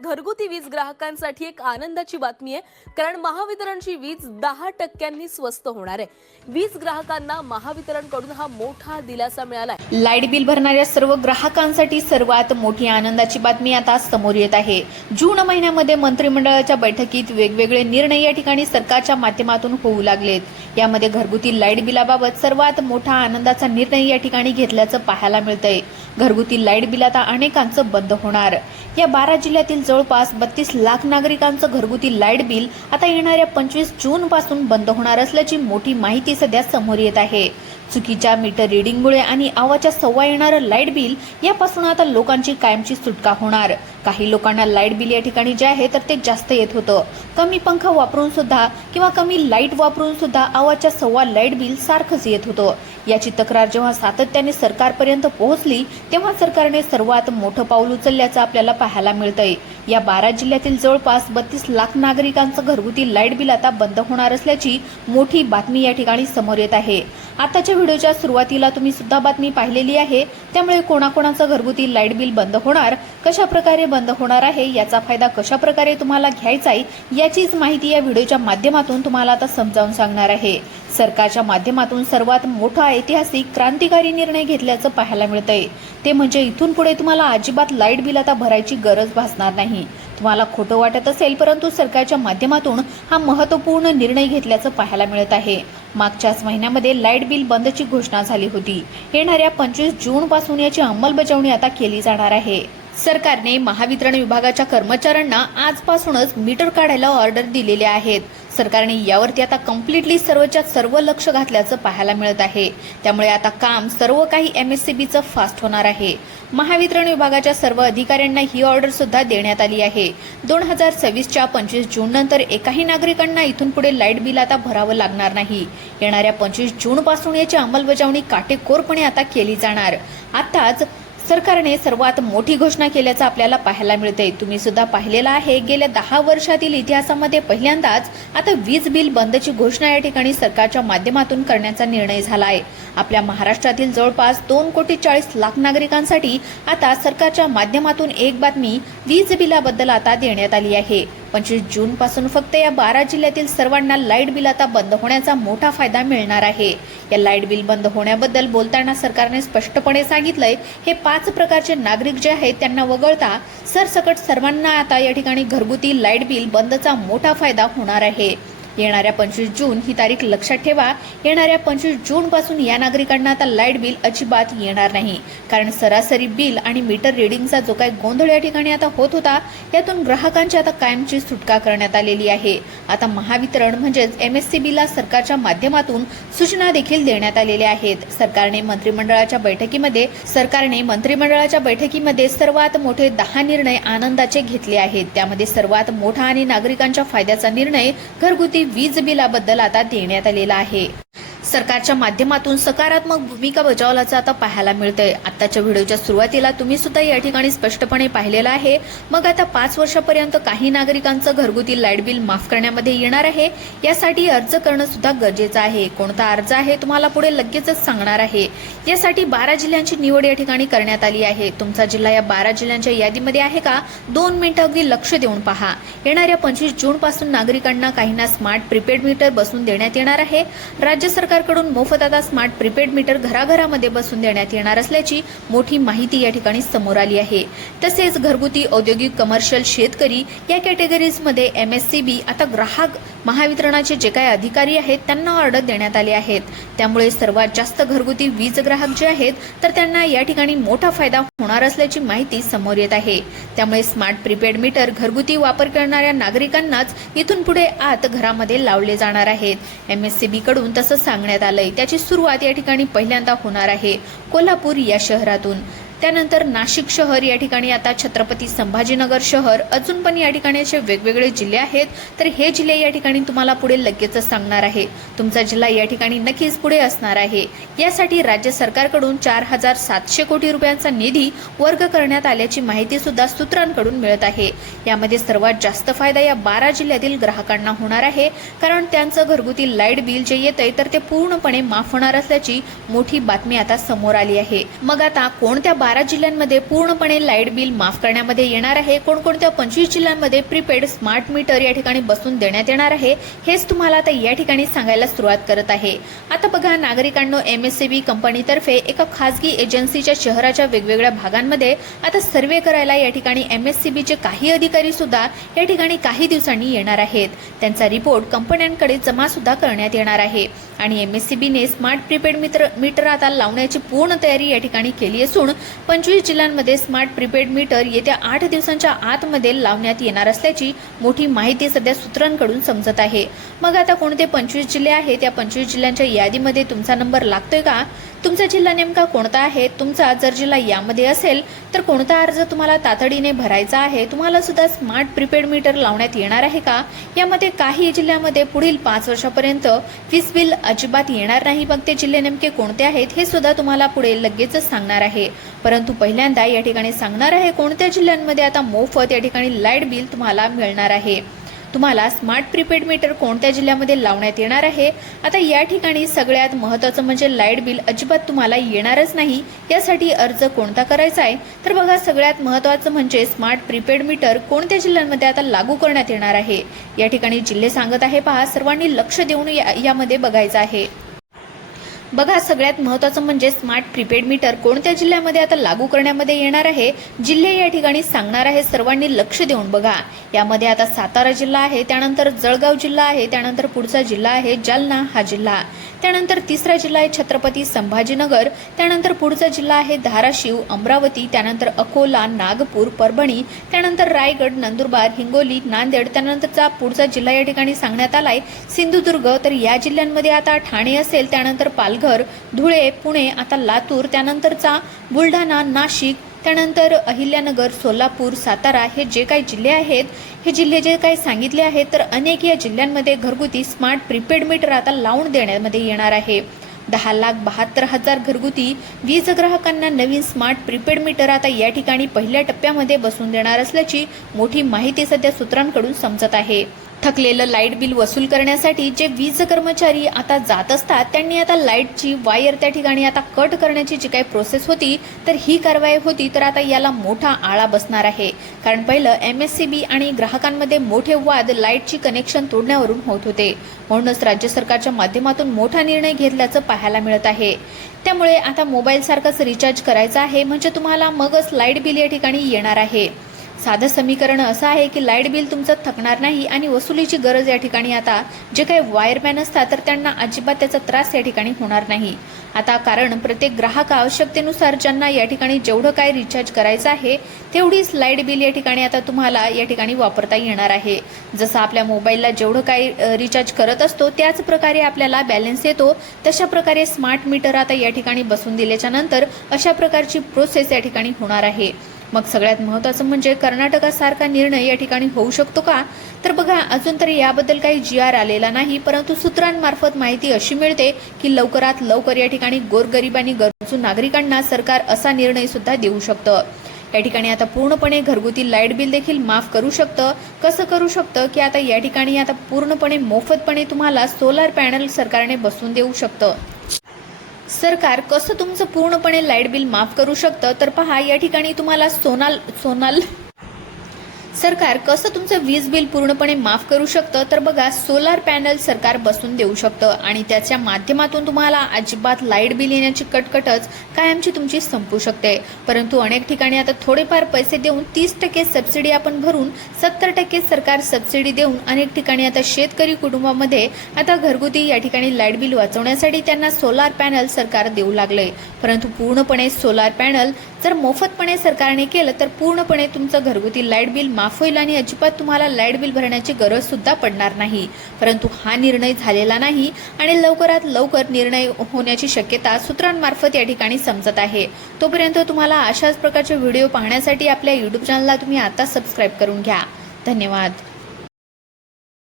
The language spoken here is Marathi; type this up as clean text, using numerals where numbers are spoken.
घरगुती वीज ग्राहकांसाठी एक आनंदाची बातमी आहे, कारण महावितरणची वीज 10% स्वस्त होणार आहे। वीज ग्राहकांना महावितरणकडून हा मोठा दिलासा मिळाला आहे। लाईट बिल भरणाऱ्या सर्व ग्राहकांसाठी सर्वात मोठी आनंदाची बातमी आता समोर येत आहे। जून महिन्यामध्ये मंत्रिमंडळाच्या बैठकीत वेगवेगळे निर्णय या ठिकाणी सरकारच्या माध्यमातून होऊ लागलेत। यामध्ये घरगुती लाईट बिलाबाबत सर्वात मोठा आनंदाचा निर्णय या ठिकाणी घेतल्याचं पाहायला मिळतंय। घरगुती लाईट बिल आता अनेकांचं बंद होणार। या 12 जिल्ह्यातील जवळपास 32 लाख नागरिकांचं घरगुती लाईट बिल आता येणाऱ्या 25 जून पासून बंद होणार असल्याची मोठी माहिती सध्या समोर येत आहे। चुकीच्या मीटर रिडिंगमुळे आणि आवाच्या सव्वा येणारं लाईट बिल यापासून आता लोकांची कायमची सुटका होणार। काही लोकांना लाईट बिल या ठिकाणी जे आहे तर ते जास्त येत होतं। कमी पंखा वापरून सुद्धा किंवा कमी लाईट वापरून सुद्धा आवाच्या सव्वा लाईट बिल सारखंच येत होतं। याची तक्रार जेव्हा सातत्याने सरकारपर्यंत पोहोचली तेव्हा सरकारने सर्वात मोठं पाऊल उचलल्याचं आपल्याला पाहायला मिळतंय। या 12 जिल्ह्यातील जवळपास 32 लाख नागरिकांचं घरगुती लाईट बिल आता बंद होणार असल्याची मोठी बातमी या ठिकाणी समोर येत आहे। आताच्या व्हिडिओच्या सुरुवातीला तुम्ही सुद्धा बातमी पाहिलेली आहे, त्यामुळे कोणाकोणाचं घरगुती लाईट बिल बंद होणार, कशा प्रकारे बंद होणार आहे, याचा फायदा कशा प्रकारे तुम्हाला घ्यायचा आहे याचीच माहिती या व्हिडिओच्या माध्यमातून तुम्हाला आता समजावून सांगणार आहे। सरकारच्या माध्यमातून सर्वात मोठा ऐतिहासिक क्रांतिकारी निर्णय घेतल्याचं पाहायला मिळतंय। ते म्हणजे इथून पुढे तुम्हाला अजिबात लाईट बिल आता भरायची गरज भासणार नाही। तुम्हाला खोटं वाटत असेल, परंतु सरकारच्या माध्यमातून हा महत्त्वपूर्ण निर्णय घेतल्याचं पाहायला मिळत आहे। मागच्याच महिन्यामध्ये लाईट बिल बंदची घोषणा झाली होती। येणाऱ्या 25 जून पासून याची अंमलबजावणी आता केली जाणार आहे। सरकारने महावितरण विभागाच्या कर्मचाऱ्यांना आजपासूनच मीटर काढायला ऑर्डर दिलेले आहेत। सरकारने यावरती आता कम्प्लिटली सर्वच्या सर्व लक्ष घातल्याचं पाहायला मिळत आहे। त्यामुळे आता काम सर्व काही MSCBचं फास्ट होणार आहे। महावितरण विभागाच्या सर्व अधिकाऱ्यांना ही ऑर्डर सुद्धा देण्यात आली आहे। 2026च्या 25 जून नंतर एकाही नागरिकांना इथून पुढे लाईट बिल आता भरावं लागणार नाही। येणाऱ्या 25 जून पासून याची अंमलबजावणी काटेकोरपणे आता केली जाणार। आताच सरकारने सर्वात मोठी घोषणा केल्याचं आपल्याला पाहायला मिळते। तुम्ही सुद्धा पाहिलेलं आहे, गेल्या 10 वर्षातील इतिहासामध्ये पहिल्यांदाच आता वीज बिल बंदची घोषणा या ठिकाणी सरकारच्या माध्यमातून करण्याचा निर्णय झाला आहे। आपल्या महाराष्ट्रातील जवळपास 2,40,00,000 नागरिकांसाठी आता सरकारच्या माध्यमातून एक बातमी वीज बिलाबद्दल आता देण्यात आली आहे। 25 जून पासून फक्त या 12 जिल्ह्यातील सर्वांना लाईट बिल आता बंद होण्याचा मोठा फायदा मिळणार आहे। या लाईट बिल बंद होण्याबद्दल बोलताना सरकारने स्पष्टपणे सांगितलंय, हे 5 प्रकारचे नागरिक जे आहेत त्यांना वगळता सरसकट सर्वांना आता या ठिकाणी घरगुती लाईट बिल बंदचा मोठा फायदा होणार आहे। येणाऱ्या 25 जून ही तारीख लक्षात ठेवा। येणाऱ्या 25 जून पासून या नागरिकांना आता लाईट बिल अजिबात येणार नाही, कारण सरासरी बिल आणि मीटर रिडिंगचा जो काही गोंधळ या ठिकाणी आता होत होता यातून ग्राहकांची आता कायमची सुटका करण्यात आलेली आहे। आता महावितरण म्हणजेच MSCBला सरकारच्या माध्यमातून सूचना देखील देण्यात आलेल्या आहेत। सरकारने मंत्रिमंडळाच्या बैठकीमध्ये सर्वात मोठे 10 निर्णय आनंदाचे घेतले आहेत। त्यामध्ये सर्वात मोठा आणि नागरिकांच्या फायद्याचा निर्णय घरगुती वीज बिलाबद्दल आता देण्यात आलेला आहे। सरकारच्या माध्यमातून सकारात्मक भूमिका बजावल्याचं आता पाहायला मिळतंय। आताच्या व्हिडिओच्या सुरुवातीला तुम्ही सुद्धा या ठिकाणी स्पष्टपणे पाहिलेलं आहे। मग आता 5 वर्षापर्यंत काही नागरिकांचं घरगुती लाईट बिल माफ करण्यामध्ये येणार आहे। यासाठी अर्ज करणं सुद्धा गरजेचं आहे। कोणता अर्ज आहे तुम्हाला पुढे लगेचच सांगणार आहे। यासाठी 12 जिल्ह्यांची निवड या ठिकाणी करण्यात आली आहे। तुमचा जिल्हा या 12 जिल्ह्यांच्या यादीमध्ये आहे का? 2 मिनिटं अगदी लक्ष देऊन पहा। येणाऱ्या 25 जून पासून नागरिकांना काहींना स्मार्ट प्रीपेड मीटर बसवून देण्यात येणार आहे। राज्य सरकारकडून मोफत आता स्मार्ट प्रीपेड मीटर घराघरामध्ये बसवून देण्यात येणार असल्याची मोठी माहिती या ठिकाणी समोर आली आहे। तसेच घरगुती, औद्योगिक, कमर्शियल, शेतकरी या कॅटेगरीजमध्ये MSCB आता ग्राहक महावितरणाचे जे काही अधिकारी आहेत त्यांना ऑर्डर देण्यात आले आहेत। त्यामुळे सर्वात जास्त घरगुती वीज ग्राहक जे आहेत तर त्यांना या ठिकाणी मोठा फायदा होणार असल्याची माहिती समोर येत आहे। त्यामुळे स्मार्ट प्रीपेड मीटर घरगुती वापर करणाऱ्या नागरिकांनाच इथून पुढे आत घरामध्ये लावले जाणार आहेत। MSCB कडून तसं सांगण्यात आलंय। त्याची सुरुवात या ठिकाणी पहिल्यांदा होणार आहे कोल्हापूर या शहरातून। त्यानंतर नाशिक शहर या ठिकाणी, आता छत्रपती संभाजीनगर शहर, अजून पण या ठिकाणी असे वेगवेगळे जिल्हे आहेत। तर हे जिल्हे या ठिकाणी तुम्हाला पुढे लगेचच सांगणार आहे। तुमचा जिल्हा या ठिकाणी नक्कीच पुढे असणार आहे। यासाठी राज्य सरकारकडून 4,700 कोटी रुपयांचा निधी वर्ग करण्यात आल्याची माहिती सुद्धा सूत्रांकडून मिळत आहे। यामध्ये सर्वात जास्त फायदा या 12 जिल्ह्यातील ग्राहकांना होणार आहे, कारण त्यांचं घरगुती लाईट बिल जे येतंय तर ते पूर्णपणे माफ होणार असल्याची मोठी बातमी आता समोर आली आहे। मग आता कोणत्या 12 जिल्ह्यांमध्ये पूर्णपणे लाईट बिल माफ करण्यामध्ये येणार आहे. कोणकोणत्या 25 जिल्ह्यांमध्ये प्रीपेड स्मार्ट मीटर या ठिकाणी बसवून देण्यात येणार आहे, हेच तुम्हाला आता या ठिकाणी सांगायला सुरुवात करत आहे. आता बघा नागरिकांनो, MSCB कंपनीतर्फे एका खासगी एजन्सीच्या शहराच्या वेगवेगळ्या भागांमध्ये आता सर्वे करायला या ठिकाणी MSCBचे काही अधिकारी सुद्धा या ठिकाणी काही दिवसांनी येणार आहेत. त्यांचा रिपोर्ट कंपन्यांकडे जमा सुद्धा करण्यात येणार आहे आणि MSCBने स्मार्ट प्रीपेड मीटर आता लावण्याची पूर्ण तयारी या ठिकाणी केली असून 25 जिल्ह्यांमध्ये स्मार्ट प्रीपेड मीटर येत्या 8 दिवसांच्या आतमध्ये लावण्यात येणार असल्याची मोठी माहिती सध्या सूत्रांकडून समजत आहे. मग आता कोणते 25 जिल्हे आहेत, त्या 25 जिल्ह्यांच्या यादीमध्ये तुमचा नंबर लागतोय का? तुमचा जिल्हा नेमका कोणता आहे? तुमचा जर जिल्हा यामध्ये असेल तर कोणता अर्ज तुम्हाला तातडीने भरायचा आहे? तुम्हाला सुद्धा स्मार्ट प्रीपेड मीटर लावण्यात येणार आहे का? यामध्ये काही जिल्ह्यामध्ये पुढील 5 वर्षापर्यंत वीज बिल अजिबात येणार नाही. मग ते जिल्हे नेमके कोणते आहेत हे सुद्धा तुम्हाला पुढे लगेचच सांगणार आहे. परंतु पहिल्यांदा या ठिकाणी सांगणार आहे कोणत्या जिल्ह्यांमध्ये आता मोफत या ठिकाणी लाईट बिल तुम्हाला मिळणार आहे. तुम्हाला स्मार्ट प्रीपेड मीटर कोणत्या जिल्ह्यामध्ये लावण्यात येणार आहे? आता या ठिकाणी सगळ्यात महत्त्वाचं म्हणजे लाईट बिल अजिबात तुम्हाला येणारच नाही. यासाठी अर्ज कोणता करायचा आहे तर बघा, सगळ्यात महत्त्वाचं म्हणजे स्मार्ट प्रीपेड मीटर कोणत्या जिल्ह्यांमध्ये आता लागू करण्यात येणार आहे. या ठिकाणी जिल्हे सांगत आहे, पहा, सर्वांनी लक्ष देऊन यामध्ये बघायचं आहे. बघा, सगळ्यात महत्त्वाचं म्हणजे स्मार्ट प्रीपेड मीटर कोणत्या जिल्ह्यामध्ये आता लागू करण्यामध्ये येणार आहे. जिल्हे या ठिकाणी सांगणार आहे, सर्वांनी लक्ष देऊन बघा. यामध्ये आता सातारा जिल्हा आहे, त्यानंतर जळगाव जिल्हा आहे, त्यानंतर पुढचा जिल्हा आहे जालना हा जिल्हा, त्यानंतर तिसरा जिल्हा आहे छत्रपती संभाजीनगर, त्यानंतर पुढचा जिल्हा आहे धाराशिव, अमरावती, त्यानंतर अकोला, नागपूर, परभणी, त्यानंतर रायगड, नंदुरबार, हिंगोली, नांदेड, त्यानंतरचा पुढचा जिल्हा या ठिकाणी सांगण्यात आलाय सिंधुदुर्ग. तर या जिल्ह्यांमध्ये आता ठाणे असेल, त्यानंतर पालघर, धुळे, पुणे, आता लातूर, त्यानंतरचा बुलढाणा, नाशिक, त्यानंतर अहिल्यानगर, सोलापूर, सातारा हे जे काही जिल्हे आहेत, हे जिल्हे जे काही सांगितले आहेत, तर अनेक या जिल्ह्यांमध्ये घरगुती स्मार्ट प्रीपेड मीटर आता लावून देण्यामध्ये येणार आहे. 10,72,000 घरगुती वीज ग्राहकांना नवीन स्मार्ट प्रीपेड मीटर आता या ठिकाणी पहिल्या टप्प्यामध्ये बसवून देणार असल्याची मोठी माहिती सध्या सूत्रांकडून समजत आहे. थकलेलं लाईट बिल वसूल करण्यासाठी जे वीज कर्मचारी आता जात असतात, त्यांनी आता लाईटची वायर त्या ठिकाणी आता कट करण्याची जी काही प्रोसेस होती, तर ही कारवाई होती, तर आता याला मोठा आळा बसणार आहे. कारण पहिलं MSCB आणि ग्राहकांमध्ये मोठे वाद लाईटची कनेक्शन तोडण्यावरून होत होते. म्हणूनच राज्य सरकारच्या माध्यमातून मोठा निर्णय घेतल्याचं पाहायला मिळत आहे. त्यामुळे आता मोबाईल सारखंच रिचार्ज करायचं आहे, म्हणजे तुम्हाला मगच लाईट बिल या ठिकाणी येणार आहे. साधं समीकरण असं आहे की लाईट बिल तुमचं थकणार नाही आणि वसुलीची गरज या ठिकाणी आता जे काही वायरमॅन असतात, तर त्यांना अजिबात त्याचा त्रास या ठिकाणी होणार नाही. आता कारण प्रत्येक ग्राहक आवश्यकतेनुसार ज्यांना या ठिकाणी जेवढं काय रिचार्ज करायचं आहे, तेवढीच लाईट बिल या ठिकाणी आता तुम्हाला या ठिकाणी वापरता येणार आहे. जसं आपल्या मोबाईलला जेवढं काय रिचार्ज करत असतो, त्याच प्रकारे आपल्याला बॅलन्स येतो. तशा प्रकारे स्मार्ट मीटर आता या ठिकाणी बसवून दिल्याच्या नंतर अशा प्रकारची प्रोसेस या ठिकाणी होणार आहे. मग सगळ्यात महत्त्वाचं म्हणजे कर्नाटकासारखा निर्णय या ठिकाणी होऊ शकतो का? तर बघा, अजून तरी याबद्दल काही GR आलेला नाही, परंतु सूत्रांमार्फत माहिती अशी मिळते की लवकरात लवकर या ठिकाणी गोरगरीब आणि गरजू नागरिकांना सरकार असा निर्णय सुद्धा देऊ शकतं. या ठिकाणी आता पूर्णपणे घरगुती लाईट बिल देखील माफ करू शकतं. कसं करू शकतं की आता या ठिकाणी आता पूर्णपणे मोफतपणे तुम्हाला सोलार पॅनल सरकारने बसवून देऊ शकतं. सरकार कसं तुमचं पूर्णपणे लाईट बिल माफ करू शकतं तर पहा, या ठिकाणी तुम्हाला सरकार कसं तुमचं वीज बिल पूर्णपणे माफ करू शकतं तर बघा, सोलार पॅनल सरकार बसवून देऊ शकतं आणि त्याच्या माध्यमातून तुम्हाला अजिबात लाईट बिल येण्याची कटकटच कायमची तुमची संपू शकते. परंतु अनेक ठिकाणी आता थोडेफार पैसे देऊन 30% सबसिडी आपण भरून 70% सरकार सबसिडी देऊन अनेक ठिकाणी आता शेतकरी कुटुंबामध्ये आता घरगुती या ठिकाणी लाईट बिल वाचवण्यासाठी त्यांना सोलार पॅनल सरकार देऊ लागले. परंतु पूर्णपणे सोलार पॅनल जर मोफतपणे सरकारने केलं तर पूर्णपणे तुमचं घरगुती लाईट बिल माफ होईल आणि अजिबात तुम्हाला लाईट बिल भरण्याची गरज सुद्धा पडणार नाही. परंतु हा निर्णय झालेला नाही आणि लवकरात लवकर निर्णय होण्याची शक्यता सूत्रांमार्फत या ठिकाणी समजत आहे. तोपर्यंत तुम्हाला अशाच प्रकारचे व्हिडिओ पाहण्यासाठी आपल्या YouTube चॅनलला तुम्ही आता सबस्क्राईब करून घ्या. धन्यवाद.